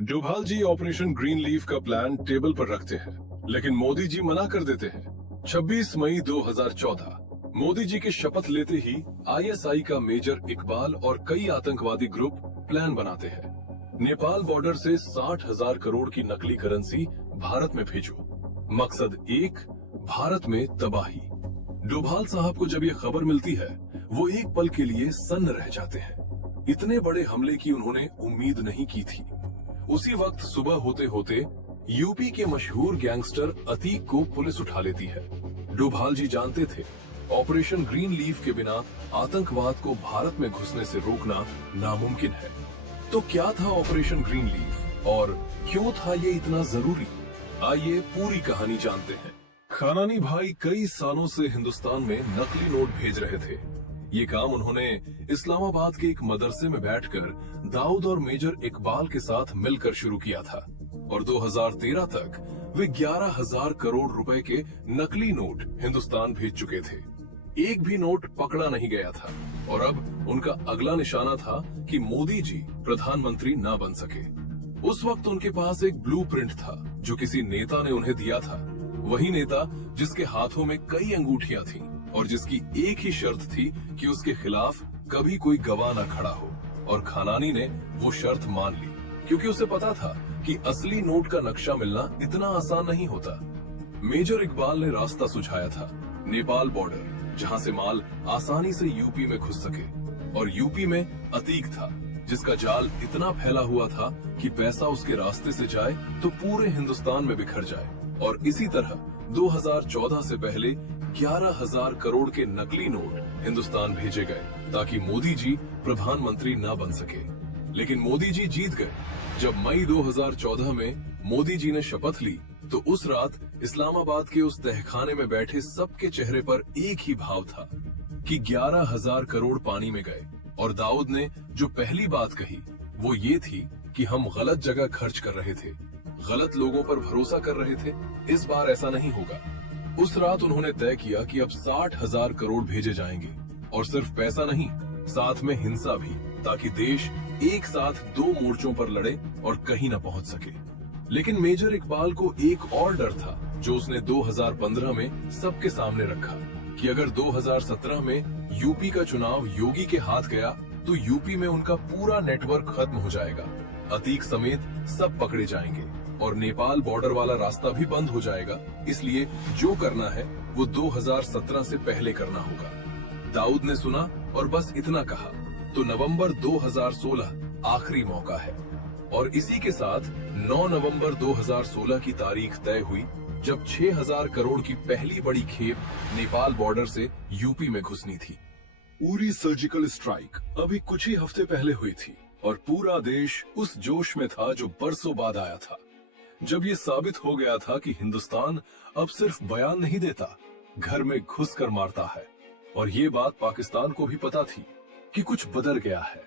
डोभाल जी operation green leaf का plan table पर रखते हैं, लेकिन मोदी जी मना कर देते हैं। 26 मई 2014 मोदी जी की शपथ लेते ही आईएसआई का मेजर इकबाल और कई आतंकवादी ग्रुप प्लान बनाते हैं। नेपाल बॉर्डर से 60,000 करोड़ की नकली करेंसी भारत में भेजो। मकसद एक, भारत में तबाही। डोभाल साहब को जब ये खबर मिलती है, वो एक पल के लिए सन्न रह जाते हैं। इतने बड़े हमले की उन्होंने उम्मीद नहीं की थी। उसी वक्त सुबह होते होते यूपी के मशहूर गैंगस्टर अतीक को पुलिस उठा लेती है। डोभाल जी जानते थे, ऑपरेशन ग्रीन लीफ के बिना आतंकवाद को भारत में घुसने से रोकना नामुमकिन है। तो क्या था ऑपरेशन ग्रीन लीफ और क्यों था ये इतना जरूरी? आइए पूरी कहानी जानते हैं। खानानी भाई कई सालों से हिंदुस्तान में नकली नोट भेज रहे थे। ये काम उन्होंने इस्लामाबाद के एक मदरसे में बैठकर दाऊद और मेजर इकबाल के साथ मिलकर शुरू किया था और 2013 तक वे 11,000 करोड़ रुपए के नकली नोट हिंदुस्तान भेज चुके थे। एक भी नोट पकड़ा नहीं गया था और अब उनका अगला निशाना था कि मोदी जी प्रधानमंत्री न बन सके। उस वक्त उनके पास एक ब्लूप्रिंट था जो किसी नेता ने उन्हें दिया था। वही नेता जिसके हाथों में कई अंगूठियां थीं और जिसकी एक ही शर्त थी कि उसके खिलाफ कभी कोई गवाह न खड़ा हो। और खानानी ने वो शर्त मान ली, क्योंकि उसे पता था कि असली नोट का नक्शा मिलना इतना आसान नहीं होता। मेजर इकबाल ने रास्ता सुझाया था, नेपाल बॉर्डर, जहां से माल आसानी से यूपी में घुस सके। और यूपी में अतीक था, जिसका जाल इतना फैला हुआ था कि पैसा उसके रास्ते से जाए तो पूरे हिंदुस्तान में बिखर जाए। और इसी तरह 2014 से पहले 11,000 करोड़ के नकली नोट हिंदुस्तान भेजे गए ताकि मोदी जी प्रधानमंत्री न बन सके। लेकिन मोदी जी जीत गए। जब मई 2014 में मोदी जी ने शपथ ली तो उस रात इस्लामाबाद के उस तहखाने में बैठे सबके चेहरे पर एक ही भाव था कि 11,000 करोड़ पानी में गए। और दाऊद ने जो पहली बात कही वो ये थी कि हम गलत जगह खर्च कर रहे थे, गलत लोगों पर भरोसा कर रहे थे। इस बार ऐसा नहीं होगा। उस रात उन्होंने तय किया कि अब 60,000 करोड़ भेजे जाएंगे और सिर्फ पैसा नहीं, साथ में हिंसा भी, ताकि देश एक साथ दो मोर्चों पर लड़े और कहीं न पहुंच सके। लेकिन मेजर इकबाल को एक और डर था जो उसने 2015 में सबके सामने रखा कि अगर 2017 में यूपी का चुनाव योगी के हाथ गया तो यूपी में उनका पूरा नेटवर्क खत्म हो जाएगा, अतीक समेत सब पकड़े जाएंगे और नेपाल बॉर्डर वाला रास्ता भी बंद हो जाएगा। इसलिए जो करना है वो 2017 से पहले करना होगा। दाऊद ने सुना और बस इतना कहा। तो नवंबर 2016 आखिरी मौका है। और इसी के साथ 9 नवंबर 2016 की तारीख तय हुई जब 6,000 करोड़ की पहली बड़ी खेप नेपाल बॉर्डर से यूपी में घुसनी थी। उरी सर्जिकल स्ट्राइक अभी कुछ ही हफ्ते पहले हुई थी और पूरा देश उस जोश में था जो बरसों बाद आया था, जब ये साबित हो गया था कि हिंदुस्तान अब सिर्फ बयान नहीं देता, घर में घुस कर मारता है। और ये बात पाकिस्तान को भी पता थी कि कुछ बदल गया है।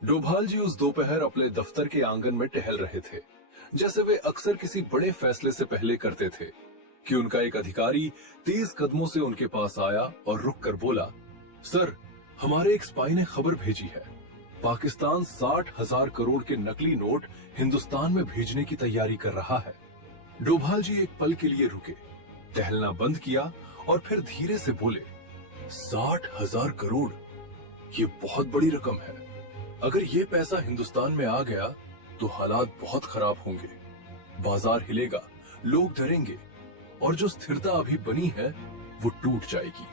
डोभाल जी उस दोपहर अपने दफ्तर के आंगन में टहल रहे थे, जैसे वे अक्सर किसी बड़े फैसले से पहले करते थे, कि उनका एक अधिकारी तेज कदमों से उनके पास आया और रुक कर बोला, सर, हमारे एक स्पाई ने खबर भेजी है, पाकिस्तान 60,000 करोड़ के नकली नोट हिंदुस्तान में भेजने की तैयारी कर रहा है। डोभाल जी एक पल के लिए रुके, टहलना बंद किया और फिर धीरे से बोले, 60,000 करोड़, ये बहुत बड़ी रकम है। अगर ये पैसा हिंदुस्तान में आ गया तो हालात बहुत खराब होंगे, बाजार हिलेगा, लोग डरेंगे और जो स्थिरता अभी बनी है वो टूट जाएगी।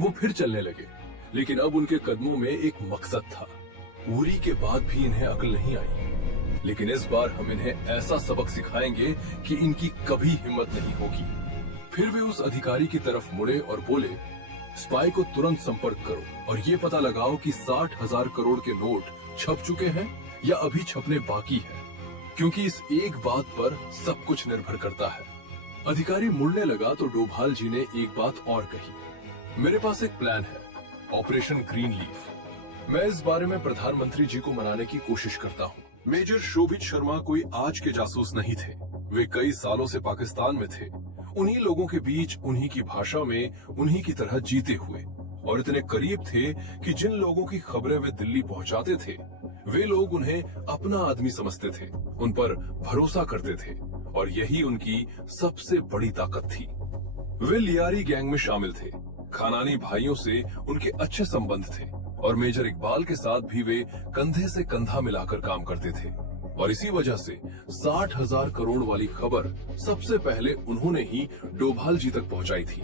वो फिर चलने लगे, लेकिन अब उनके कदमों में एक मकसद था। उरी के बाद भी इन्हें अकल नहीं आई, लेकिन इस बार हम इन्हें ऐसा सबक सिखाएंगे कि इनकी कभी हिम्मत नहीं होगी। फिर वे उस अधिकारी की तरफ मुड़े और बोले, स्पाई को तुरंत संपर्क करो और ये पता लगाओ कि 60,000 करोड़ के नोट छप चुके हैं या अभी छपने बाकी है, क्योंकि इस एक बात पर सब कुछ निर्भर करता है। अधिकारी मुड़ने लगा तो डोभाल जी ने एक बात और कही, मेरे पास एक प्लान है, ऑपरेशन ग्रीन लीफ। मैं इस बारे में प्रधानमंत्री जी को मनाने की कोशिश करता हूँ। मेजर शोभित शर्मा कोई आज के जासूस नहीं थे, वे कई सालों से पाकिस्तान में थे, उन्हीं लोगों के बीच, उन्हीं की भाषा में, उन्हीं की तरह जीते हुए, और इतने करीब थे कि जिन लोगों की खबरें वे दिल्ली पहुंचाते थे वे लोग उन्हें अपना आदमी समझते थे, उन पर भरोसा करते थे और यही उनकी सबसे बड़ी ताकत थी। वे लियारी गैंग में शामिल थे। खानानी भाइयों से उनके अच्छे संबंध थे और मेजर इकबाल के साथ भी वे कंधे से कंधा मिलाकर काम करते थे और इसी वजह से 60,000 करोड़ वाली खबर सबसे पहले उन्होंने ही डोभाल जी तक पहुंचाई थी।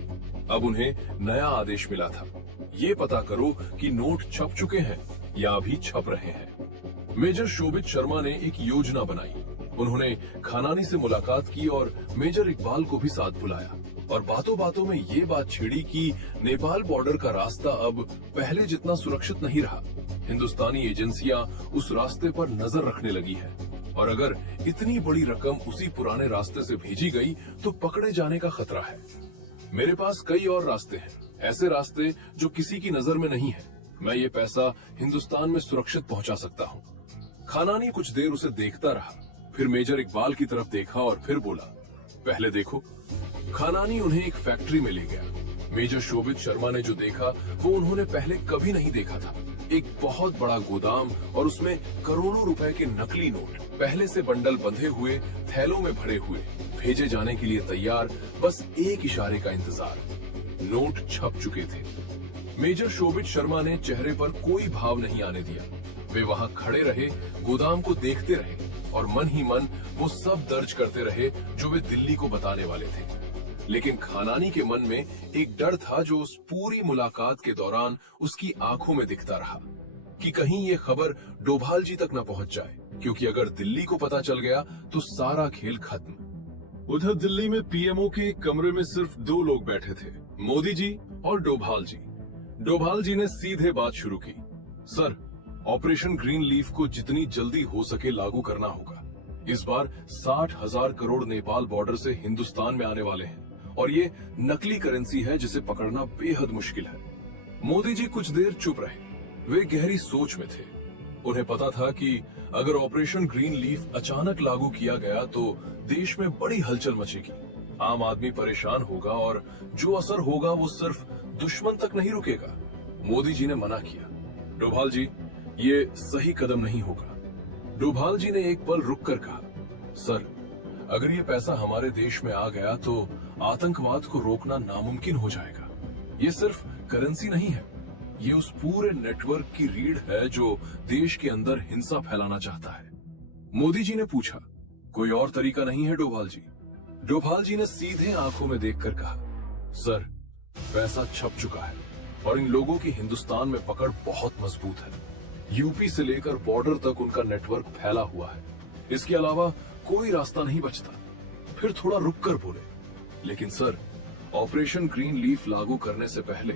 अब उन्हें नया आदेश मिला था, ये पता करो कि नोट छप चुके हैं या अभी छप रहे हैं। मेजर शोभित शर्मा ने एक योजना बनाई। उन्होंने खानानी से मुलाकात की और मेजर इकबाल को भी साथ बुलाया और बातों बातों में ये बात छेड़ी कि नेपाल बॉर्डर का रास्ता अब पहले जितना सुरक्षित नहीं रहा। हिंदुस्तानी एजेंसियां उस रास्ते पर नजर रखने लगी हैं और अगर इतनी बड़ी रकम उसी पुराने रास्ते से भेजी गई तो पकड़े जाने का खतरा है। मेरे पास कई और रास्ते हैं, ऐसे रास्ते जो किसी की नजर में नहीं है। मैं ये पैसा हिंदुस्तान में सुरक्षित पहुंचा सकता हूँ। खानानी कुछ देर उसे देखता रहा, फिर मेजर इकबाल की तरफ देखा और फिर बोला, पहले देखो। खानानी उन्हें एक फैक्ट्री में ले गया। मेजर शोभित शर्मा ने जो देखा वो उन्होंने पहले कभी नहीं देखा था। एक बहुत बड़ा गोदाम और उसमें करोड़ों रुपए के नकली नोट पहले से बंडल बंधे हुए, थैलों में भरे हुए, भेजे जाने के लिए तैयार, बस एक इशारे का इंतजार। नोट छप चुके थे। मेजर शोभित शर्मा ने चेहरे पर कोई भाव नहीं आने दिया। वे वहां खड़े रहे, गोदाम को देखते रहे और मन ही मन वो सब दर्ज करते रहे जो वे दिल्ली को बताने वाले थे। लेकिन खानानी के मन में एक डर था जो उस पूरी मुलाकात के दौरान उसकी आंखों में दिखता रहा कि कहीं ये खबर डोभाल जी तक न पहुंच जाए, क्योंकि अगर दिल्ली को पता चल गया तो सारा खेल खत्म। उधर दिल्ली में पीएमओ के एक कमरे में सिर्फ 2 लोग बैठे थे, मोदी जी और डोभाल जी। डोभाल जी ने सीधे बात शुरू की, सर, ऑपरेशन ग्रीन लीफ को जितनी जल्दी हो सके लागू करना होगा। इस बार 60,000 करोड़ नेपाल बॉर्डर से हिंदुस्तान में आने वाले हैं और ये नकली करेंसी है जिसे पकड़ना बेहद मुश्किल है। मोदी जी कुछ देर चुप रहे, वे गहरी सोच में थे। उन्हें पता था कि अगर ऑपरेशन ग्रीन लीफ अचानक लागू किया गया तो देश में बड़ी हलचल मचेगी, आम आदमी परेशान होगा और जो असर होगा वो सिर्फ दुश्मन तक नहीं रुकेगा। मोदी जी ने मना किया, डोभाल जी, ये सही कदम नहीं होगा। डोभाल जी ने एक पल रुककर कहा, सर, अगर ये पैसा हमारे देश में आ गया तो आतंकवाद को रोकना नामुमकिन हो जाएगा। ये सिर्फ करेंसी नहीं है, ये उस पूरे नेटवर्क की रीढ़ है जो देश के अंदर हिंसा फैलाना चाहता है। मोदी जी ने पूछा, कोई और तरीका नहीं है डोभाल जी? डोभाल जी ने सीधे आंखों में देखकर कहा, सर, पैसा छप चुका है और इन लोगों की हिंदुस्तान में पकड़ बहुत मजबूत है। यूपी से लेकर बॉर्डर तक उनका नेटवर्क फैला हुआ है। इसके अलावा कोई रास्ता नहीं बचता। फिर थोड़ा रुककर बोले, लेकिन सर, ऑपरेशन ग्रीन लीफ लागू करने से पहले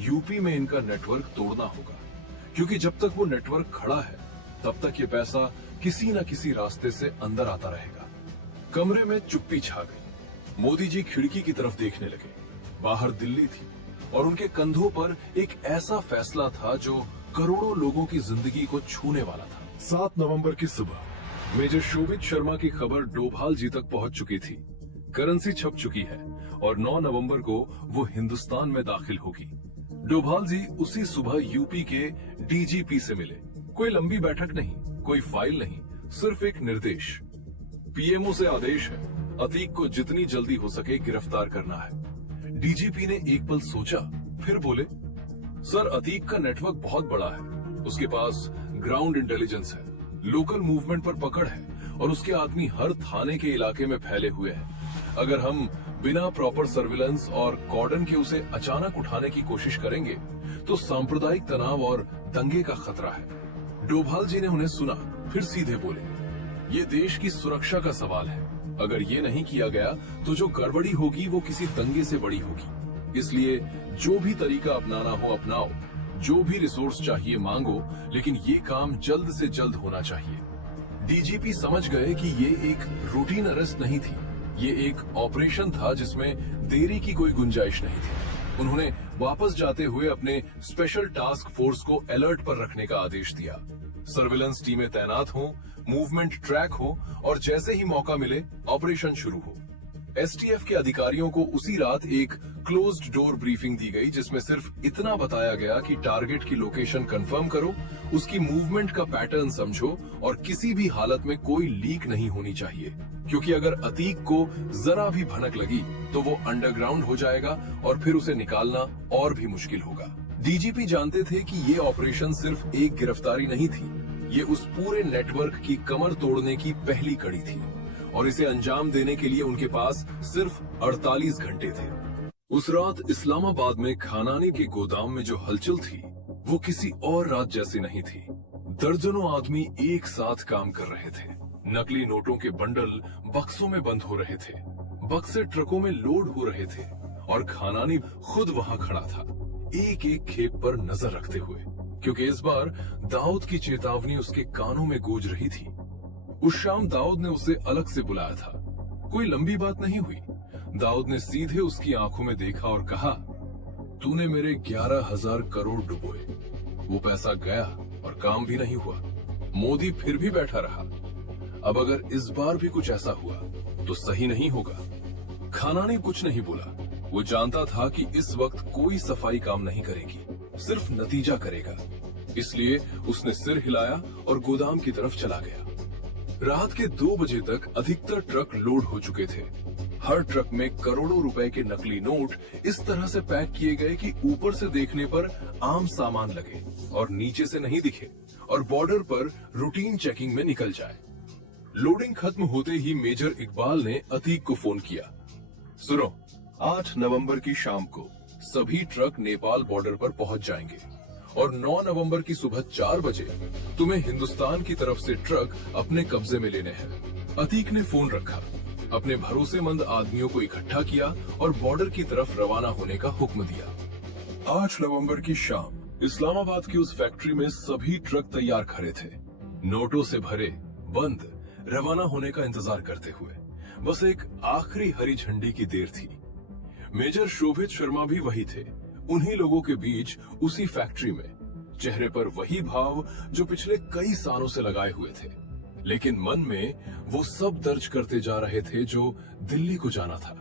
यूपी में इनका नेटवर्क तोड़ना होगा, क्योंकि जब तक वो नेटवर्क खड़ा है तब तक ये पैसा किसी न किसी रास्ते से अंदर आता रहेगा। कमरे में चुप्पी छा गई। मोदी जी खिड़की की तरफ देखने लगे। बाहर दिल्ली थी और उनके कंधों पर एक ऐसा फैसला था जो करोड़ों लोगों की जिंदगी को छूने वाला था। 7 नवंबर की सुबह मेजर शोभित शर्मा की खबर डोभाल जी तक पहुंच चुकी थी। करेंसी छप चुकी है और 9 नवंबर को वो हिंदुस्तान में दाखिल होगी। डोभाल जी उसी सुबह यूपी के डीजीपी से मिले। कोई लंबी बैठक नहीं, कोई फाइल नहीं, सिर्फ एक निर्देश। पीएमओ से आदेश है, अतीक को जितनी जल्दी हो सके गिरफ्तार करना है। डीजीपी ने एक पल सोचा, फिर बोले, सर, अतीक का नेटवर्क बहुत बड़ा है। उसके पास ग्राउंड इंटेलिजेंस है, लोकल मूवमेंट पर पकड़ है और उसके आदमी हर थाने के इलाके में फैले हुए हैं। अगर हम बिना प्रॉपर सर्विलेंस और कॉर्डन के उसे अचानक उठाने की कोशिश करेंगे तो सांप्रदायिक तनाव और दंगे का खतरा है। डोभाल जी ने उन्हें सुना, फिर सीधे बोले, ये देश की सुरक्षा का सवाल है। अगर ये नहीं किया गया तो जो गड़बड़ी होगी वो किसी दंगे से बड़ी होगी। इसलिए जो भी तरीका अपनाना हो अपनाओ, जो भी रिसोर्स चाहिए मांगो, लेकिन ये काम जल्द से जल्द होना चाहिए। डीजीपी समझ गए कि ये एक रूटीन अरेस्ट नहीं थी, ये एक ऑपरेशन था जिसमें देरी की कोई गुंजाइश नहीं थी। उन्होंने वापस जाते हुए अपने स्पेशल टास्क फोर्स को अलर्ट पर रखने का आदेश दिया। सर्विलेंस टीमें तैनात हों, मूवमेंट ट्रैक हो और जैसे ही मौका मिले ऑपरेशन शुरू हो। एसटीएफ के अधिकारियों को उसी रात एक क्लोज्ड डोर ब्रीफिंग दी गई, जिसमें सिर्फ इतना बताया गया कि टारगेट की लोकेशन कंफर्म करो, उसकी मूवमेंट का पैटर्न समझो और किसी भी हालत में कोई लीक नहीं होनी चाहिए, क्योंकि अगर अतीक को जरा भी भनक लगी तो वो अंडरग्राउंड हो जाएगा और फिर उसे निकालना और भी मुश्किल होगा। डीजीपी जानते थे कि ये ऑपरेशन सिर्फ एक गिरफ्तारी नहीं थी, ये उस पूरे नेटवर्क की कमर तोड़ने की पहली कड़ी थी और इसे अंजाम देने के लिए उनके पास सिर्फ 48 घंटे थे। उस रात इस्लामाबाद में खानानी के गोदाम में जो हलचल थी वो किसी और रात जैसी नहीं थी। दर्जनों आदमी एक साथ काम कर रहे थे। नकली नोटों के बंडल बक्सों में बंद हो रहे थे, बक्से ट्रकों में लोड हो रहे थे और खानानी खुद वहां खड़ा था, एक एक खेप पर नजर रखते हुए, क्योंकि इस बार दाऊद की चेतावनी उसके कानों में गूंज रही थी। उस शाम दाऊद ने उसे अलग से बुलाया था। कोई लंबी बात नहीं हुई। दाऊद ने सीधे उसकी आंखों में देखा और कहा, तूने मेरे 11,000 करोड़ डुबोए, वो पैसा गया और काम भी नहीं हुआ। मोदी फिर भी बैठा रहा। अब अगर इस बार भी कुछ ऐसा हुआ तो सही नहीं होगा। खानानी कुछ नहीं बोला। वो जानता था कि इस वक्त कोई सफाई काम नहीं करेगी, सिर्फ नतीजा करेगा। इसलिए उसने सिर हिलाया और गोदाम की तरफ चला गया। रात के 2 बजे तक अधिकतर ट्रक लोड हो चुके थे। हर ट्रक में करोड़ों रुपए के नकली नोट इस तरह से पैक किए गए कि ऊपर से देखने पर आम सामान लगे और नीचे से नहीं दिखे और बॉर्डर पर रूटीन चेकिंग में निकल जाए। लोडिंग खत्म होते ही मेजर इकबाल ने अतीक को फोन किया। सुनो, 8 नवंबर की शाम को सभी ट्रक नेपाल बॉर्डर पर पहुंच जाएंगे और 9 नवंबर की सुबह 4 बजे तुम्हें हिंदुस्तान की तरफ से ट्रक अपने कब्जे में लेने हैं। अतीक ने फोन रखा, अपने भरोसेमंद आदमियों को इकट्ठा किया और बॉर्डर की तरफ रवाना होने का हुक्म दिया। 8 नवंबर की शाम इस्लामाबाद की उस फैक्ट्री में सभी ट्रक तैयार खड़े थे, नोटों से भरे, बंद, रवाना होने का इंतजार करते हुए। बस एक आखिरी हरी झंडी की देर थी। मेजर शोभित शर्मा भी वही थे, उन्हीं लोगों के बीच उसी फैक्ट्री में, चेहरे पर वही भाव जो पिछले कई सालों से लगाए हुए थे, लेकिन मन में वो सब दर्ज करते जा रहे थे जो दिल्ली को जाना था।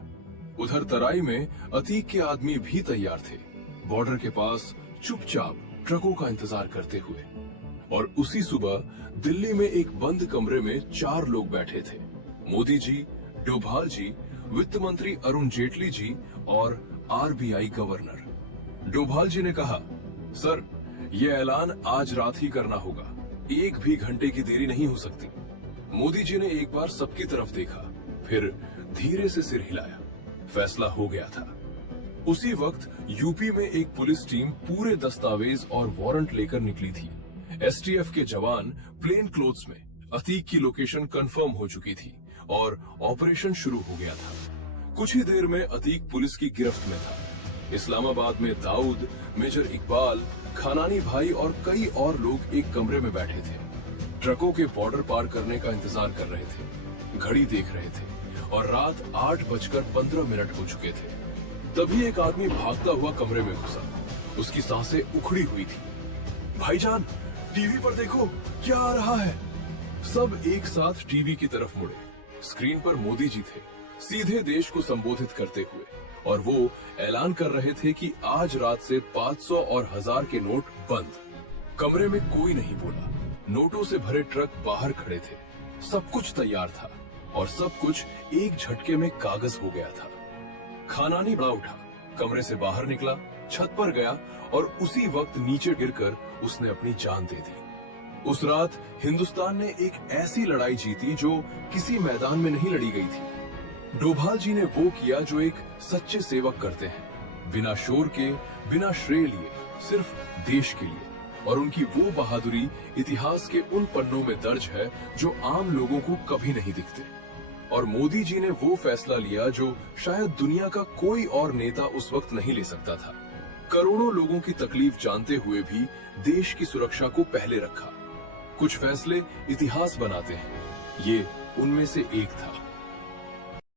उधर तराई में अतीक के आदमी भी तैयार थे, बॉर्डर के पास चुपचाप ट्रकों का इंतजार करते हुए। और उसी सुबह दिल्ली में एक बंद कमरे में 4 लोग बैठे थे, मोदी जी, डोभाल जी, वित्त मंत्री अरुण जेटली जी और आरबीआई गवर्नर। डोभाल जी ने कहा, सर, ये ऐलान आज रात ही करना होगा, एक भी घंटे की देरी नहीं हो सकती। मोदी जी ने एक बार सबकी तरफ देखा, फिर धीरे से सिर हिलाया। फैसला हो गया था। उसी वक्त यूपी में एक पुलिस टीम पूरे दस्तावेज और वारंट लेकर निकली थी। एसटीएफ के जवान प्लेन क्लोथ्स में, अतीक की लोकेशन कंफर्म हो चुकी थी और ऑपरेशन शुरू हो गया था। कुछ ही देर में अतीक पुलिस की गिरफ्त में था। इस्लामाबाद में दाऊद, मेजर इकबाल, खानानी भाई और कई और लोग एक कमरे में बैठे थे, ट्रकों के बॉर्डर पार करने का इंतजार कर रहे थे, घड़ी देख रहे थे और रात 8:15 हो चुके थे। तभी एक आदमी भागता हुआ कमरे में घुसा। उसकी सांसें उखड़ी हुई थी। भाईजान, टीवी पर देखो, क्या आ रहा है। सब एक साथ टीवी की तरफ मुड़े। स्क्रीन पर मोदी जी थे, सीधे देश को संबोधित करते हुए, और वो ऐलान कर रहे थे कि आज रात से 500 और 1000 के नोट बंद। कमरे में कोई नहीं बोला। नोटों से भरे ट्रक बाहर खड़े थे। सब कुछ तैयार था और सब कुछ एक झटके में कागज हो गया था। खानानी बड़ा उठा, कमरे से बाहर निकला, छत पर गया और उसी वक्त नीचे गिरकर उसने अपनी जान दे दी। उस रात हिंदुस्तान ने एक ऐसी लड़ाई जीती जो किसी मैदान में नहीं लड़ी गई थी। डोभाल जी ने वो किया जो एक सच्चे सेवक करते हैं, बिना शोर के, बिना श्रेय लिए, सिर्फ देश के लिए। और उनकी वो बहादुरी इतिहास के उन पन्नों में दर्ज है जो आम लोगों को कभी नहीं दिखते। और मोदी जी ने वो फैसला लिया जो शायद दुनिया का कोई और नेता उस वक्त नहीं ले सकता था। करोड़ों लोगों की तकलीफ जानते हुए भी देश की सुरक्षा को पहले रखा। कुछ फैसले इतिहास बनाते हैं, ये उनमें से एक था।